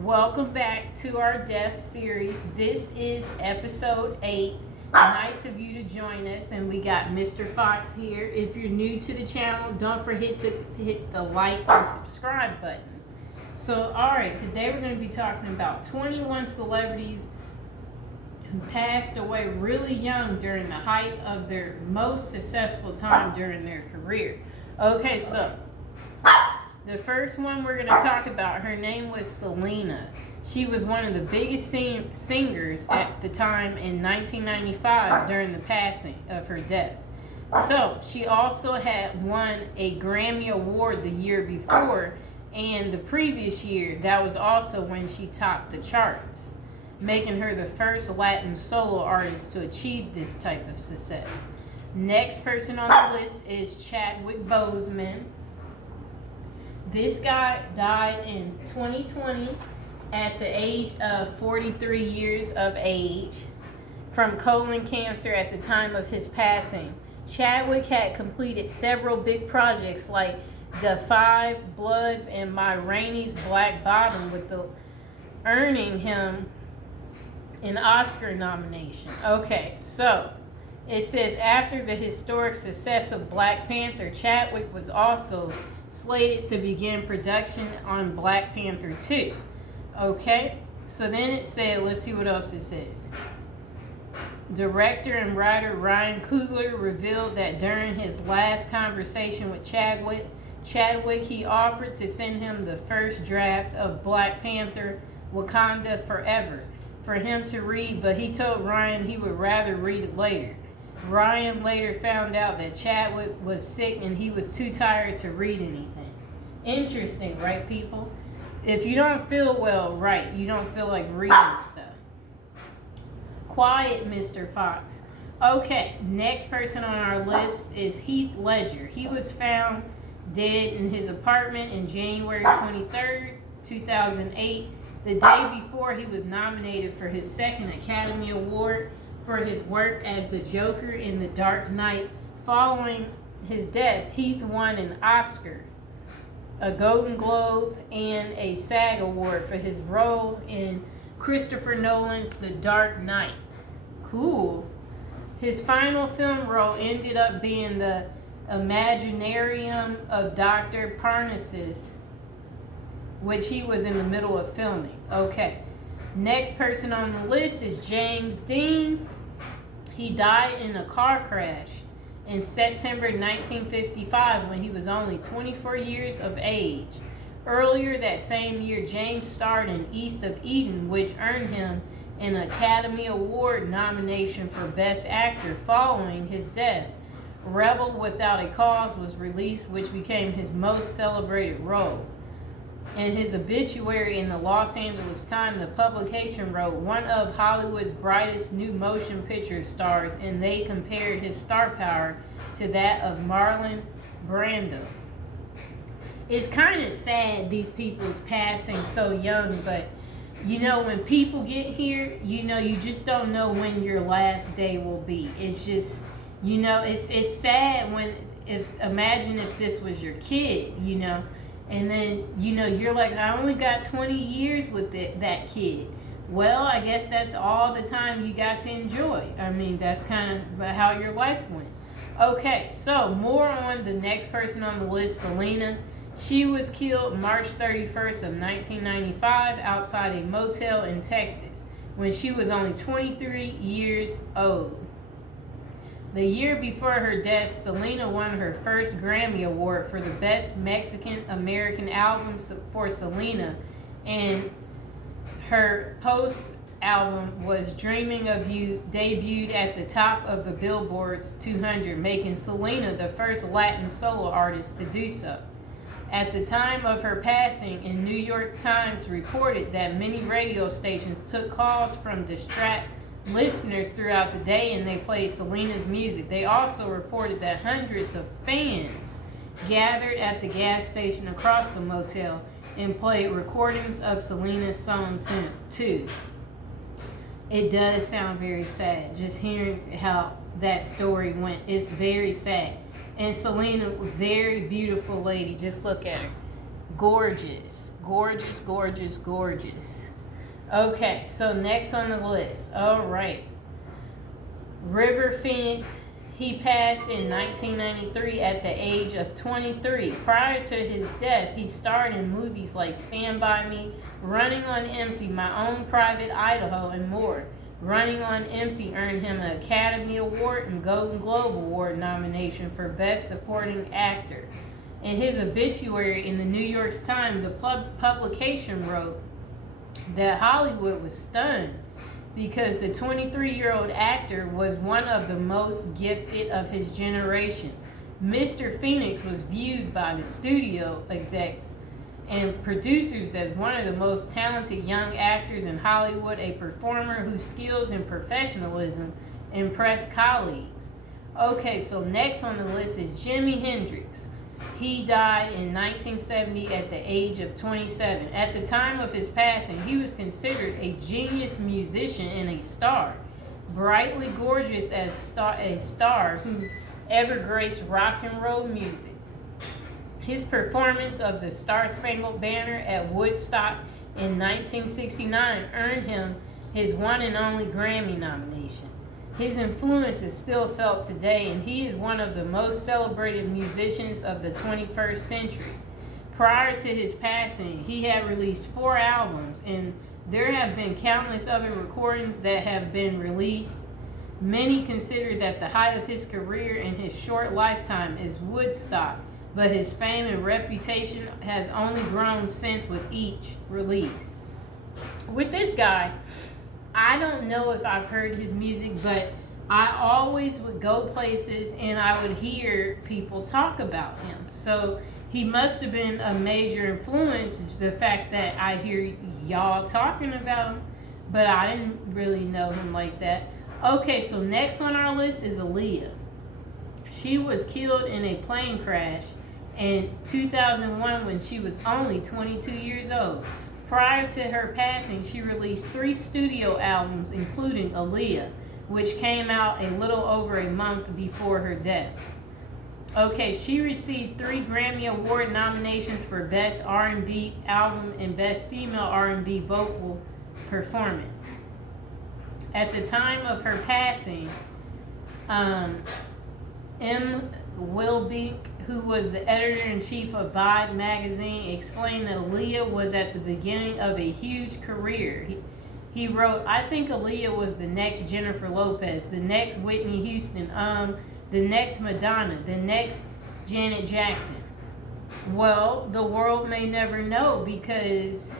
Welcome back to our death series. This is episode 8. Nice of you to join us, and we got Mr. Fox here. If you're new to the channel, don't forget to hit the like and subscribe button. So, alright, today we're going to be talking about 21 celebrities who passed away really young during the height of their most successful time during their career. Okay, so the first one we're going to talk about, her name was Selena. She was one of the biggest singers at the time in 1995 during the passing of her death. So she also had won a Grammy Award the year before, and the previous year, that was also when she topped the charts, making her the first Latin solo artist to achieve this type of success. Next person on the list is Chadwick Boseman. This guy died in 2020 at the age of 43 years of age from colon cancer at the time of his passing. Chadwick had completed several big projects like The Five Bloods and Ma Rainey's Black Bottom, with earning him an Oscar nomination. Okay, so it says after the historic success of Black Panther, Chadwick was also slated to begin production on Black Panther 2. Okay, so then it said, let's see what else it says. Director and writer Ryan Coogler revealed that during his last conversation with Chadwick, he offered to send him the first draft of Black Panther Wakanda Forever for him to read, but he told Ryan he would rather read it later. Ryan later found out that Chadwick was sick and he was too tired to read anything. Interesting, right, people? If you don't feel well, right, you don't feel like reading stuff. Quiet, Mr. Fox. Okay, next person on our list is Heath Ledger. He was found dead in his apartment in January 23rd, 2008, the day before he was nominated for his second Academy Award for his work as the Joker in The Dark Knight. Following his death, Heath won an Oscar, a Golden Globe, and a SAG Award for his role in Christopher Nolan's The Dark Knight. Cool. His final film role ended up being the Imaginarium of Dr. Parnassus, which he was in the middle of filming. Okay. Next person on the list is James Dean. He died in a car crash in September 1955 when he was only 24 years of age. Earlier that same year, James starred in East of Eden, which earned him an Academy Award nomination for Best Actor. Following his death, Rebel Without a Cause was released, which became his most celebrated role. In his obituary in the Los Angeles Times, the publication wrote, one of Hollywood's brightest new motion picture stars, and they compared his star power to that of Marlon Brando. It's kind of sad these people's passing so young, but you know, when people get here, you know, you just don't know when your last day will be. It's just, you know, it's sad when, imagine if this was your kid, you know. And then, you know, you're like, I only got 20 years with that kid. Well, I guess that's all the time you got to enjoy. I mean, that's kind of how your life went. Okay, so more on the next person on the list, Selena. She was killed March 31st of 1995 outside a motel in Texas when she was only 23 years old. The year before her death, Selena won her first Grammy Award for the Best Mexican-American Album for Selena, and her post-album was Dreaming of You debuted at the top of the Billboard's 200, making Selena the first Latin solo artist to do so. At the time of her passing, the New York Times reported that many radio stations took calls from distraught listeners throughout the day and they played Selena's music. They also reported that hundreds of fans gathered at the gas station across the motel and played recordings of Selena's song too. It does sound very sad just hearing how that story went. It's very sad. And Selena, very beautiful lady. Just look at her. gorgeous, gorgeous, gorgeous, gorgeous. Okay, so next on the list. All right. River Phoenix. He passed in 1993 at the age of 23. Prior to his death, he starred in movies like Stand By Me, Running on Empty, My Own Private Idaho, and more. Running on Empty earned him an Academy Award and Golden Globe Award nomination for Best Supporting Actor. In his obituary in the New York Times, the publication wrote that Hollywood was stunned because the 23-year-old actor was one of the most gifted of his generation. Mr. Phoenix was viewed by the studio execs and producers as one of the most talented young actors in Hollywood, a performer whose skills and professionalism impressed colleagues. Okay, so next on the list is Jimi Hendrix. He died in 1970 at the age of 27. At the time of his passing, he was considered a genius musician and a star, brightly gorgeous as a star who ever graced rock and roll music. His performance of the Star-Spangled Banner at Woodstock in 1969 earned him his one and only Grammy nomination. His influence is still felt today, and he is one of the most celebrated musicians of the 21st century. Prior to his passing, he had released 4 albums, and there have been countless other recordings that have been released. Many consider that the height of his career in his short lifetime is Woodstock, but his fame and reputation has only grown since with each release. With this guy, I don't know if I've heard his music, but I always would go places and I would hear people talk about him. So he must have been a major influence, the fact that I hear y'all talking about him, but I didn't really know him like that. Okay, so next on our list is Aaliyah. She was killed in a plane crash in 2001 when she was only 22 years old. Prior to her passing, she released 3 studio albums, including Aaliyah, which came out a little over a month before her death. Okay, she received 3 Grammy Award nominations for Best R&B Album and Best Female R&B Vocal Performance. At the time of her passing, M. Wilbeek, who was the editor-in-chief of Vibe magazine, explained that Aaliyah was at the beginning of a huge career. He wrote, "I think Aaliyah was the next Jennifer Lopez, the next Whitney Houston, the next Madonna, the next Janet Jackson." Well, the world may never know because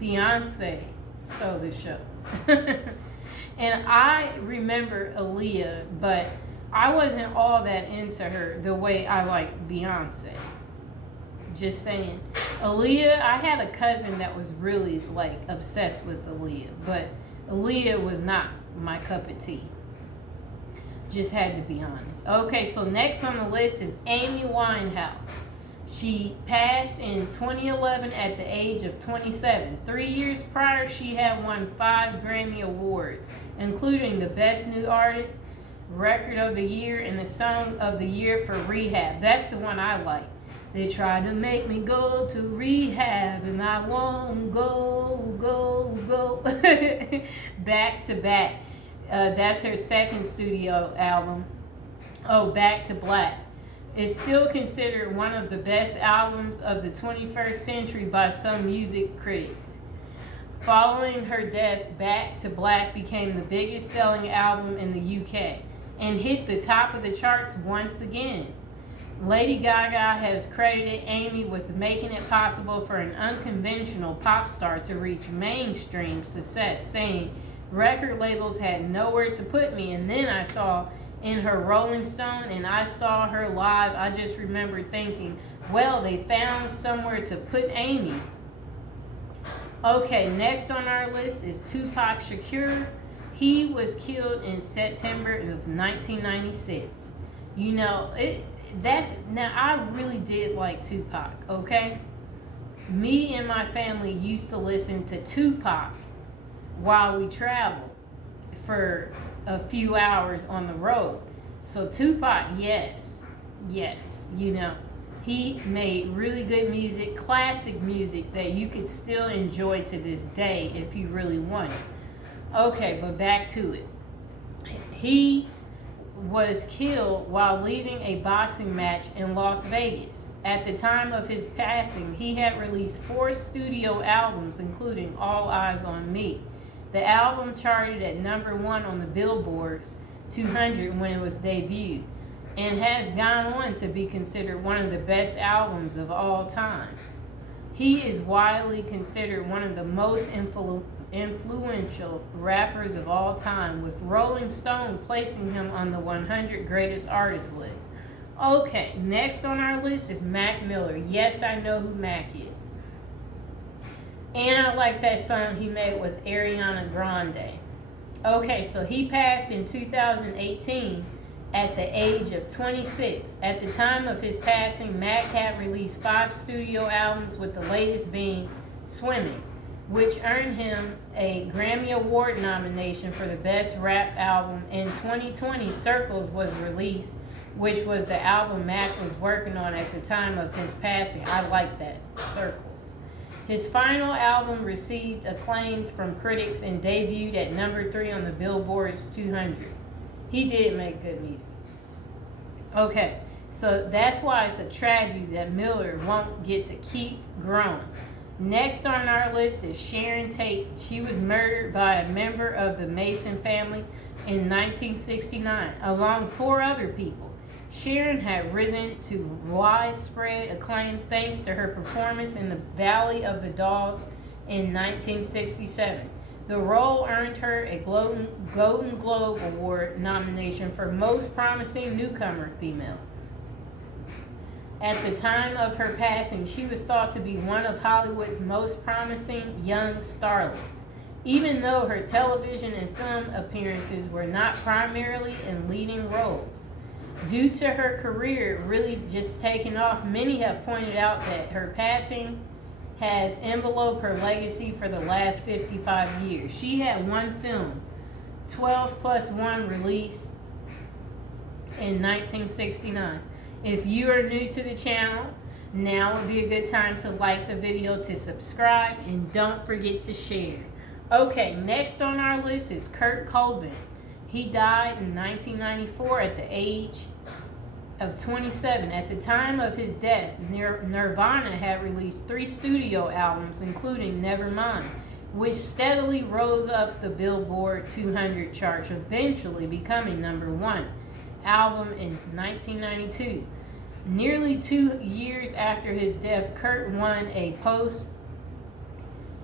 Beyonce stole the show. And I remember Aaliyah, but I wasn't all that into her the way I like Beyonce. Just saying. Aaliyah, I had a cousin that was really like obsessed with Aaliyah, but Aaliyah was not my cup of tea. Just had to be honest. Okay, so next on the list is Amy Winehouse. She passed in 2011 at the age of 27. 3 years prior, she had won 5 Grammy Awards, including the Best New Artist, Record of the Year, and the Song of the Year for Rehab. That's the one I like. They tried to make me go to rehab, and I won't go. Back to Back. That's her second studio album. Oh, Back to Black. It's still considered one of the best albums of the 21st century by some music critics. Following her death, Back to Black became the biggest selling album in the UK and hit the top of the charts once again. Lady Gaga has credited Amy with making it possible for an unconventional pop star to reach mainstream success, saying, "Record labels had nowhere to put me, and then I saw in her Rolling Stone and I saw her live. I just remember thinking, well, they found somewhere to put Amy." Okay, next on our list is Tupac Shakur. He was killed in September of 1996. You know, now I really did like Tupac, okay? Me and my family used to listen to Tupac while we traveled for a few hours on the road. So Tupac, yes, you know, He made really good music, classic music that you could still enjoy to this day if you really wanted. Okay, but back to it. He was killed while leaving a boxing match in Las Vegas. At the time of his passing, he had released 4 studio albums, including All Eyes on Me. The album charted at number 1 on the Billboard's 200 when it was debuted, and has gone on to be considered one of the best albums of all time. He is widely considered one of the most influential rappers of all time, with Rolling Stone placing him on the 100 greatest artists list. Okay, next on our list is Mac Miller. Yes, I know who Mac is. And I like that song he made with Ariana Grande. Okay, so he passed in 2018 at the age of 26. At the time of his passing, Mac had released 5 studio albums, with the latest being Swimming, which earned him a Grammy Award nomination for the Best Rap Album. In 2020, Circles was released, which was the album Mac was working on at the time of his passing. I like that, Circles. His final album received acclaim from critics and debuted at number 3 on the Billboard's 200. He did make good music. Okay, so that's why it's a tragedy that Miller won't get to keep growing. Next on our list is Sharon Tate. She was murdered by a member of the Mason family in 1969, along 4 other people. Sharon had risen to widespread acclaim thanks to her performance in The Valley of the Dolls in 1967. The role earned her a Golden Globe Award nomination for Most Promising Newcomer Female. At the time of her passing, she was thought to be one of Hollywood's most promising young starlets, even though her television and film appearances were not primarily in leading roles. Due to her career really just taking off, many have pointed out that her passing has enveloped her legacy for the last 55 years. She had one film, 12+1, released in 1969. If you are new to the channel, now would be a good time to like the video, to subscribe, and don't forget to share. Okay, next on our list is Kurt Cobain. He died in 1994 at the age of 27. At the time of his death, Nirvana had released 3 studio albums, including Nevermind, which steadily rose up the Billboard 200 charts, eventually becoming number 1 album in 1992. Nearly 2 years after his death, Kurt won a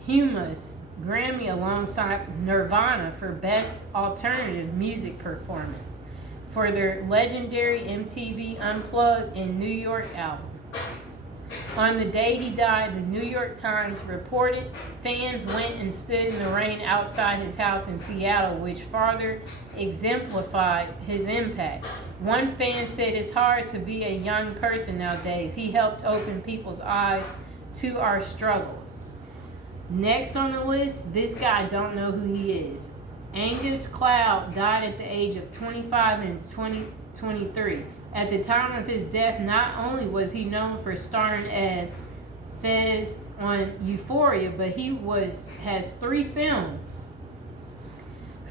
posthumous Grammy alongside Nirvana for Best Alternative Music Performance for their legendary MTV Unplugged in New York album. On the day he died, the New York Times reported fans went and stood in the rain outside his house in Seattle, which further exemplified his impact. One fan said, "It's hard to be a young person nowadays. He helped open people's eyes to our struggles." Next on the list, this guy, I don't know who he is. Angus Cloud died at the age of 25 in 2023. At the time of his death, not only was he known for starring as Fez on Euphoria, but he has 3 films: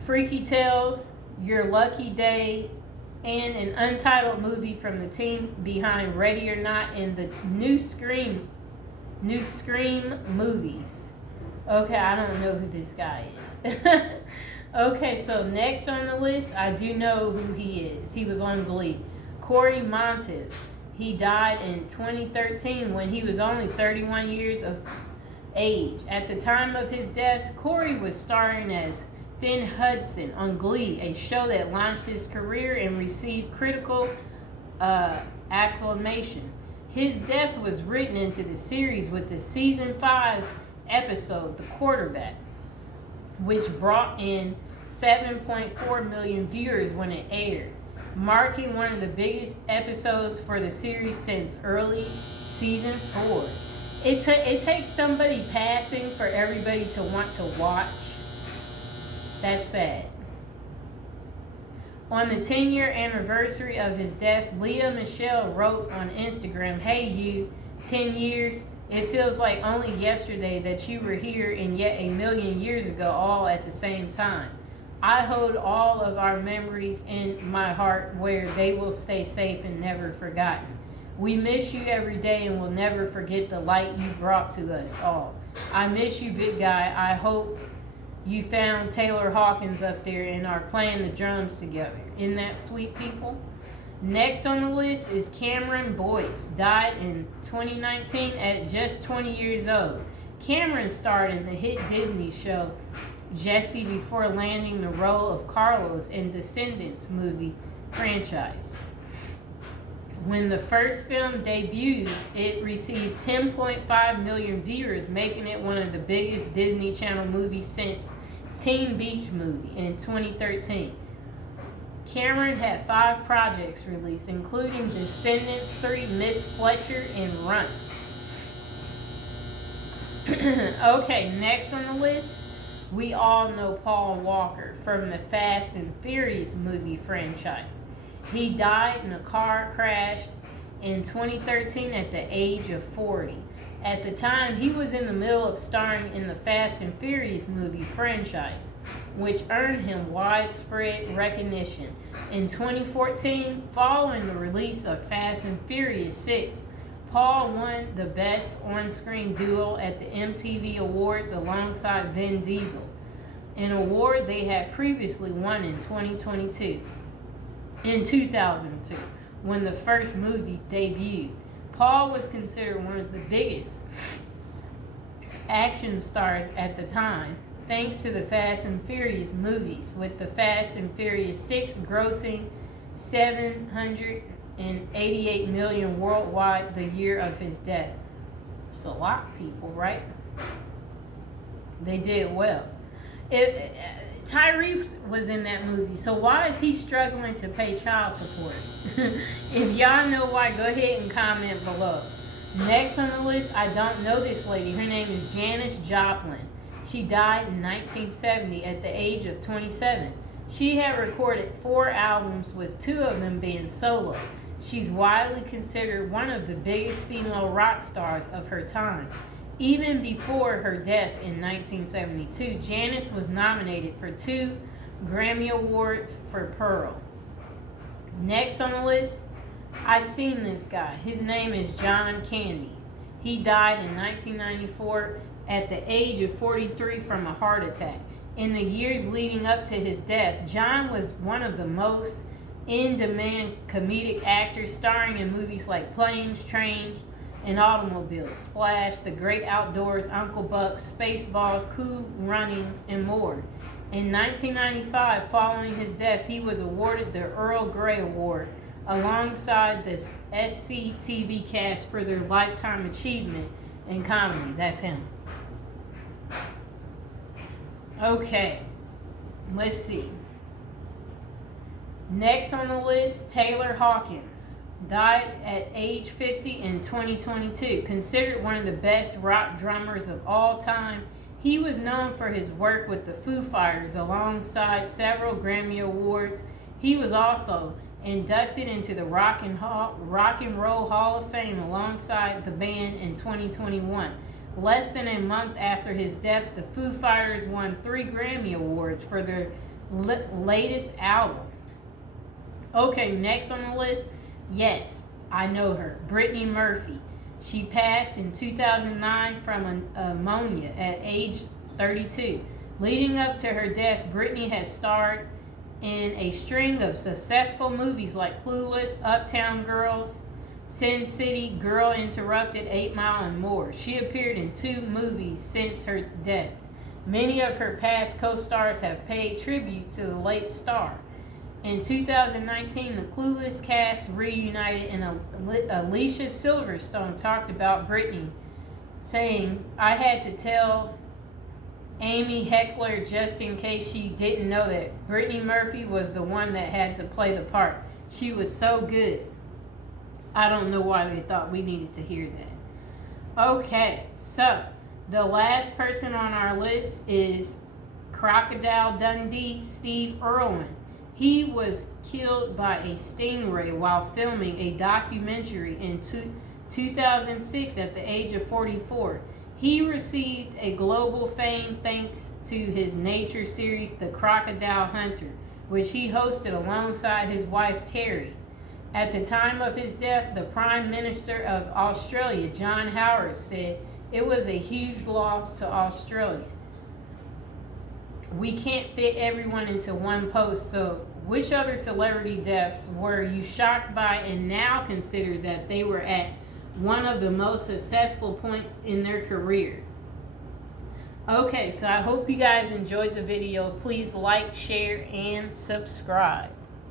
Freaky Tales, Your Lucky Day, and an untitled movie from the team behind Ready or Not and the new Scream movies. Okay, I don't know who this guy is. Okay, so next on the list, I do know who he is. He was on Glee. Corey Monteith. He died in 2013 when he was only 31 years of age. At the time of his death, Corey was starring as Finn Hudson on Glee, a show that launched his career and received critical acclamation. His death was written into the series with the season 5 episode, The Quarterback, which brought in 7.4 million viewers when it aired, marking one of the biggest episodes for the series since early season 4. It takes somebody passing for everybody to want to watch. That's sad. On the 10-year anniversary of his death, Leah Michelle wrote on Instagram, "Hey you, 10 years. It feels like only yesterday that you were here and yet a million years ago all at the same time. I hold all of our memories in my heart where they will stay safe and never forgotten. We miss you every day and will never forget the light you brought to us all. I miss you, big guy. I hope you found Taylor Hawkins up there and are playing the drums together." Isn't that sweet, people? Next on the list is Cameron Boyce, died in 2019 at just 20 years old. Cameron starred in the hit Disney show Jessie before landing the role of Carlos in Descendants movie franchise. When the first film debuted, it received 10.5 million viewers, making it one of the biggest Disney Channel movies since Teen Beach Movie in 2013. Cameron had 5 projects released, including Descendants 3, Miss Fletcher, and Run. Okay, next on the list, we all know Paul Walker from the Fast and Furious movie franchise. He died in a car crash in 2013 at the age of 40. At the time, he was in the middle of starring in the Fast and Furious movie franchise, which earned him widespread recognition. In 2014, following the release of Fast and Furious 6, Paul won the Best On-Screen Duo at the MTV Awards alongside Vin Diesel, an award they had previously won in 2002. In 2002, when the first movie debuted, Paul was considered one of the biggest action stars at the time, thanks to the Fast and Furious movies, with the Fast and Furious 6 grossing $788 million worldwide the year of his death. It's a lot, people, right? They did well. Tyrese was in that movie, so why is he struggling to pay child support? If y'all know why, go ahead and comment below. Next on the list, I don't know this lady. Her name is Janis Joplin. She died in 1970 at the age of 27. She had recorded 4 albums, with 2 of them being solo. She's widely considered one of the biggest female rock stars of her time. Even before her death in 1972, Janis was nominated for 2 Grammy Awards for Pearl. Next on the list, I seen this guy. His name is John Candy. He died in 1994 at the age of 43 from a heart attack. In the years leading up to his death, John was one of the most in-demand comedic actors, starring in movies like Planes, Trains, and Automobiles, Splash, The Great Outdoors, Uncle Buck, Spaceballs, Cool Runnings, and more. In 1995, following his death, he was awarded the Earl Grey Award alongside the SCTV cast for their lifetime achievement in comedy. That's him. Okay, let's see. Next on the list, Taylor Hawkins. Died at age 50 in 2022. Considered one of the best rock drummers of all time, he was known for his work with the Foo Fighters alongside several Grammy Awards. He was also inducted into the Rock and Roll Hall of Fame alongside the band in 2021. Less than a month after his death, the Foo Fighters won 3 Grammy Awards for their latest album. Okay, next on the list, yes, I know her, Brittany Murphy. She passed in 2009 from pneumonia at age 32. Leading up to her death, Brittany has starred in a string of successful movies like Clueless, Uptown Girls, Sin City, Girl Interrupted, 8 Mile, and more. She appeared in 2 movies since her death. Many of her past co-stars have paid tribute to the late star. In 2019, the Clueless cast reunited, and Alicia Silverstone talked about Brittany, saying, "I had to tell Amy Heckler just in case she didn't know that Brittany Murphy was the one that had to play the part. She was so good." I don't know why they thought we needed to hear that. Okay, so the last person on our list is Crocodile Dundee, Steve Irwin. He was killed by a stingray while filming a documentary in 2006 at the age of 44. He received a global fame thanks to his nature series, The Crocodile Hunter, which he hosted alongside his wife Terry. At the time of his death, the Prime Minister of Australia, John Howard, said it was a huge loss to Australia. We can't fit everyone into one post, so which other celebrity deaths were you shocked by and now consider that they were at one of the most successful points in their career? Okay, so I hope you guys enjoyed the video. Please like, share, and subscribe.